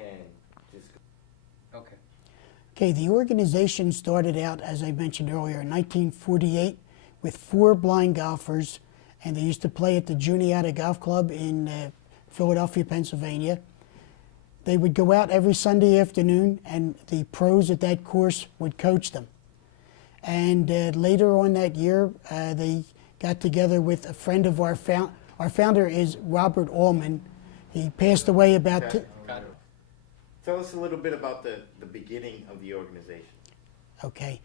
can, just. Okay. Okay, the organization started out, as I mentioned earlier, in 1948 with 4 blind golfers, and they used to play at the Juniata Golf Club in Philadelphia, Pennsylvania. They would go out every Sunday afternoon, and the pros at that course would coach them. And later on that year, they got together with a friend of our founder is Robert Allman. He passed away about... Okay. Tell us a little bit about the beginning of the organization. Okay.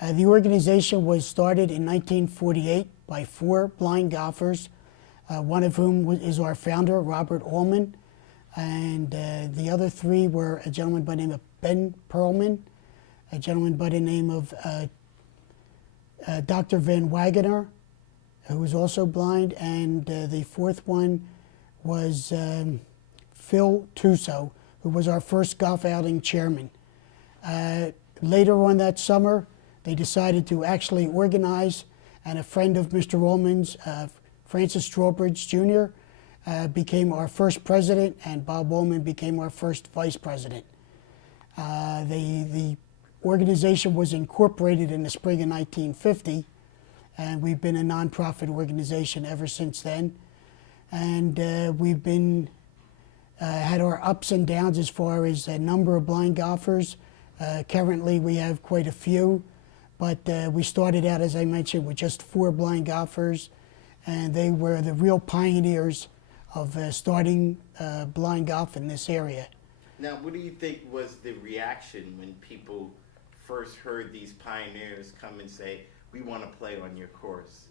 The organization was started in 1948 by 4 blind golfers, one of whom is our founder, Robert Allman, and the other 3 were a gentleman by the name of Ben Perlman, a gentleman by the name of Dr. Van Wagener, who was also blind, and the 4th one was Phil Tuso, who was our first golf outing chairman. Later on that summer, they decided to actually organize, and a friend of Mr. Allman's, Francis Strawbridge Jr., became our first president, and Bob Allman became our first vice president. The organization was incorporated in the spring of 1950, and we've been a nonprofit organization ever since then. And we've been had our ups and downs as far as the number of blind golfers. Currently, we have quite a few, but we started out, as I mentioned, with just 4 blind golfers, and they were the real pioneers of starting blind golf in this area. Now, what do you think was the reaction when people first heard these pioneers come and say, we want to play on your course?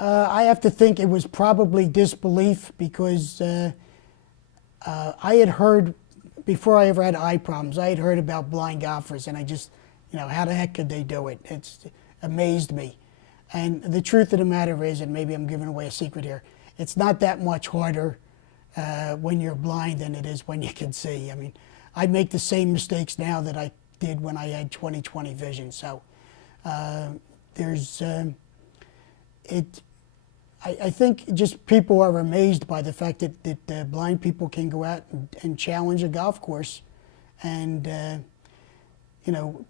I have to think it was probably disbelief, because I had heard, before I ever had eye problems, I had heard about blind golfers, and I just, how the heck could they do it? It's amazed me. And the truth of the matter is, and maybe I'm giving away a secret here, it's not that much harder when you're blind than it is when you can see. I mean, I make the same mistakes now that I did when I had 20/20 vision. So I think just people are amazed by the fact that blind people can go out and challenge a golf course and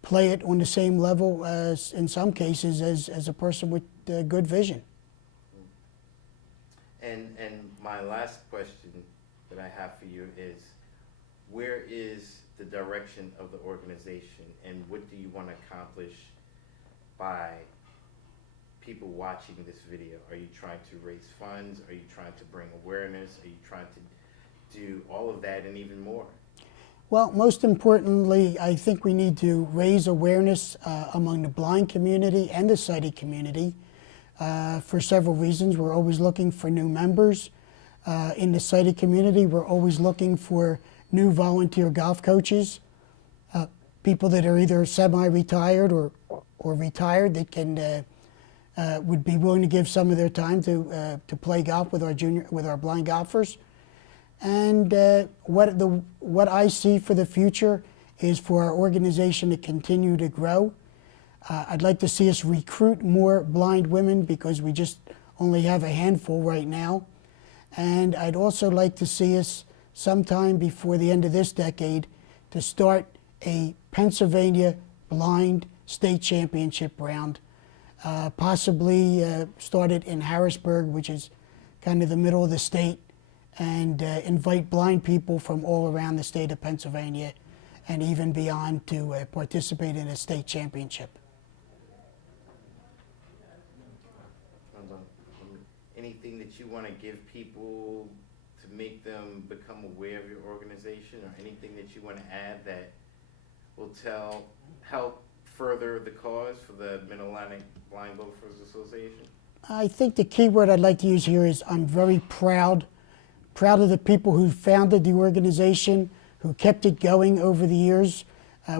play it on the same level as, in some cases, as a person with good vision. And my last question that I have for you is, where is the direction of the organization, and what do you want to accomplish by people watching this video? Are you trying to raise funds? Are you trying to bring awareness? Are you trying to do all of that and even more? Well, most importantly, I think we need to raise awareness among the blind community and the sighted community for several reasons. We're always looking for new members. In the sighted community, we're always looking for new volunteer golf coaches, people that are either semi-retired or retired that can would be willing to give some of their time to play golf with our blind golfers. And what I see for the future is for our organization to continue to grow. I'd like to see us recruit more blind women, because we just only have a handful right now. And I'd also like to see us sometime before the end of this decade to start a Pennsylvania blind state championship round. Possibly start it in Harrisburg, which is kind of the middle of the state, and invite blind people from all around the state of Pennsylvania and even beyond to participate in a state championship. Anything that you want to give people to make them become aware of your organization, or anything that you want to add that will help further the cause for the Mid-Atlantic Blind Golfers Association? I think the key word I'd like to use here is I'm very proud of the people who founded the organization, who kept it going over the years.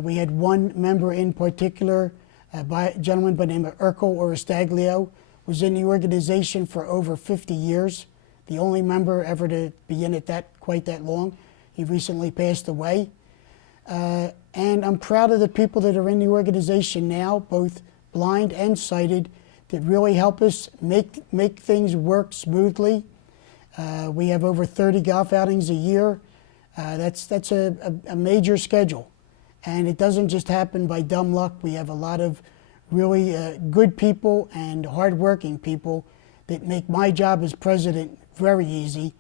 We had one member in particular, a gentleman by the name of Urkel Oristaglio, was in the organization for over 50 years, the only member ever to be in it quite that long. He recently passed away. And I'm proud of the people that are in the organization now, both blind and sighted, that really help us make things work smoothly. We have over 30 golf outings a year. That's a major schedule. And it doesn't just happen by dumb luck. We have a lot of really good people and hardworking people that make my job as president very easy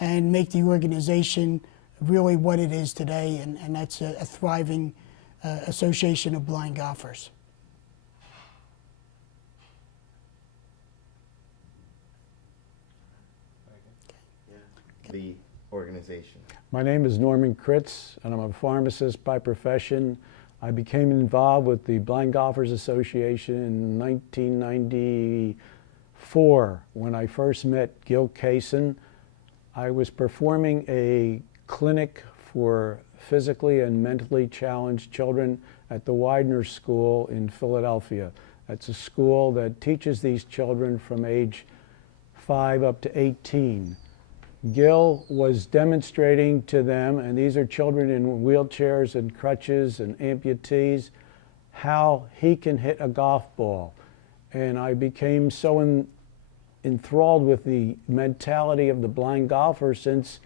and make the organization really what it is today, and that's a thriving association of blind golfers. The organization. My name is Norman Kritz, and I'm a pharmacist by profession. I became involved with the Blind Golfers Association in 1994 when I first met Gil Kaysen. I was performing a clinic for physically and mentally challenged children at the Widener School in Philadelphia. That's a school that teaches these children from age 5 up to 18. Gil was demonstrating to them, and these are children in wheelchairs and crutches and amputees, how he can hit a golf ball. And I became so enthralled with the mentality of the blind golfer, since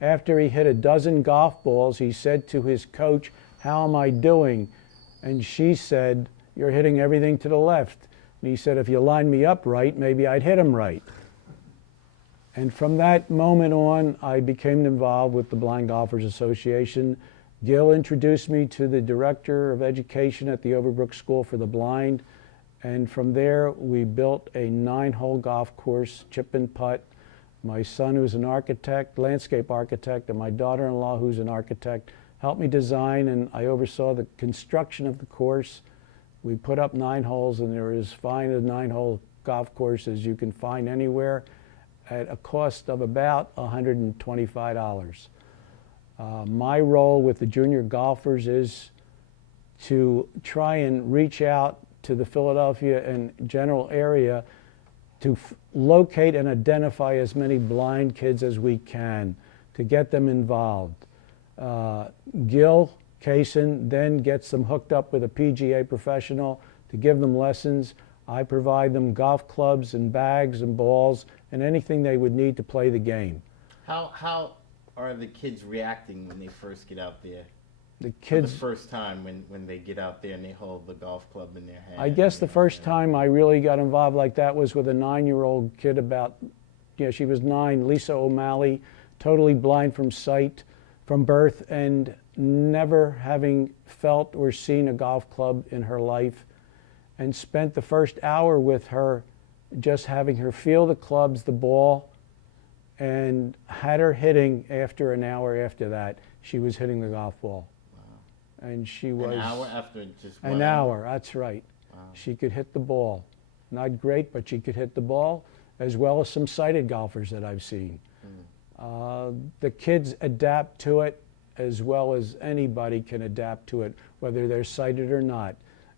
after he hit a dozen golf balls, he said to his coach, "How am I doing?" And she said, "You're hitting everything to the left." And he said, "If you line me up right, maybe I'd hit him right." And from that moment on, I became involved with the Blind Golfers Association. Gil introduced me to the director of education at the Overbrook School for the Blind. And from there, we built a 9-hole golf course, chip and putt. My son, who's an architect, landscape architect, and my daughter-in-law, who's an architect, helped me design, and I oversaw the construction of the course. We put up 9 holes, and they're as fine a 9-hole golf course as you can find anywhere, at a cost of about $125. My role with the junior golfers is to try and reach out to the Philadelphia and general area to locate and identify as many blind kids as we can, to get them involved. Gil Kaysen then gets them hooked up with a PGA professional to give them lessons. I provide them golf clubs and bags and balls and anything they would need to play the game. How are the kids reacting when they first get out there? The kids, for the first time when they get out there and they hold the golf club in their hand? I guess the first time I really got involved like that was with a 9-year-old kid about, she was 9, Lisa O'Malley, totally blind from sight, from birth, and never having felt or seen a golf club in her life, and spent the first hour with her just having her feel the clubs, the ball, and had her hitting. After an hour after that, she was hitting the golf ball. Wow. And she was... An hour after just 1 hour? An hour, that's right. Wow. She could hit the ball. Not great, but she could hit the ball, as well as some sighted golfers that I've seen. The kids adapt to it as well as anybody can adapt to it, whether they're sighted or not.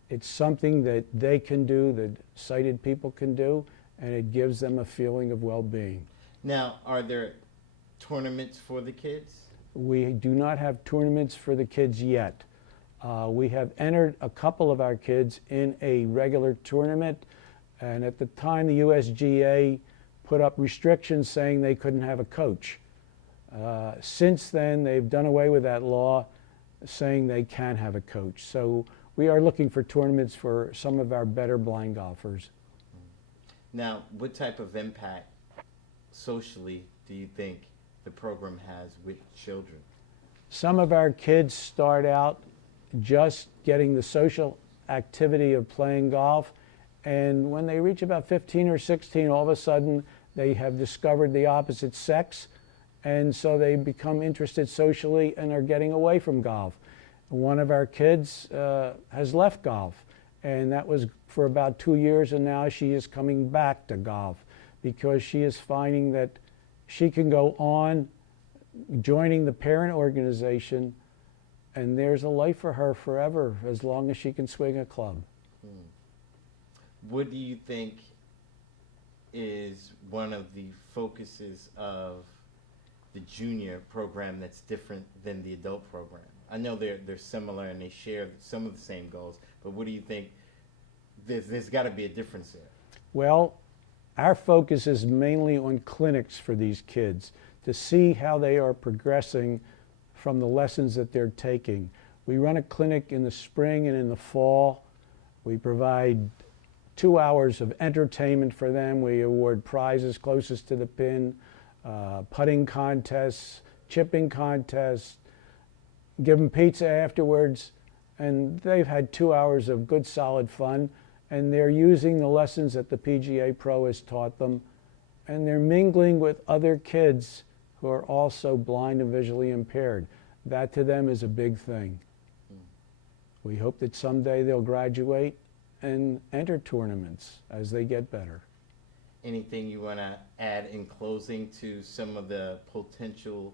It's something that they can do, that sighted people can do, and it gives them a feeling of well-being. Now, are there tournaments for the kids? We do not have tournaments for the kids yet. We have entered a couple of our kids in a regular tournament, and at the time the USGA put up restrictions saying they couldn't have a coach. Since then, they've done away with that law, saying they can have a coach. So we are looking for tournaments for some of our better blind golfers. Now, what type of impact socially do you think the program has with children? Some of our kids start out just getting the social activity of playing golf, and when they reach about 15 or 16, all of a sudden they have discovered the opposite sex, and so they become interested socially and are getting away from golf. One of our kids has left golf, and that was for about 2 years, and now she is coming back to golf because she is finding that she can go on joining the parent organization, and there's a life for her forever as long as she can swing a club. What do you think is one of the focuses of the junior program that's different than the adult program? I know they're similar and they share some of the same goals, but what do you think? There's got to be a difference there. Well, our focus is mainly on clinics for these kids to see how they are progressing from the lessons that they're taking. We run a clinic in the spring and in the fall. We provide 2 hours of entertainment for them. We award prizes closest to the pin, putting contests, chipping contests, give them pizza afterwards, and they've had 2 hours of good solid fun, and they're using the lessons that the PGA Pro has taught them, and they're mingling with other kids who are also blind and visually impaired. That to them is a big thing. We hope that someday they'll graduate and enter tournaments as they get better. Anything you want to add in closing to some of the potential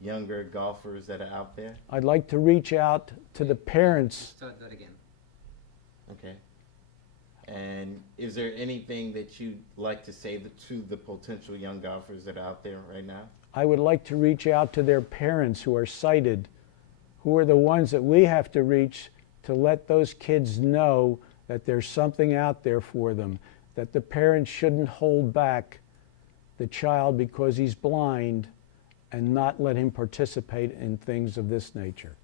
younger golfers that are out there? I'd like to reach out to the parents. Start that again. Okay. And is there anything that you'd like to say to the potential young golfers that are out there right now? I would like to reach out to their parents who are sighted, who are the ones that we have to reach to let those kids know that there's something out there for them, that the parents shouldn't hold back the child because he's blind and not let him participate in things of this nature.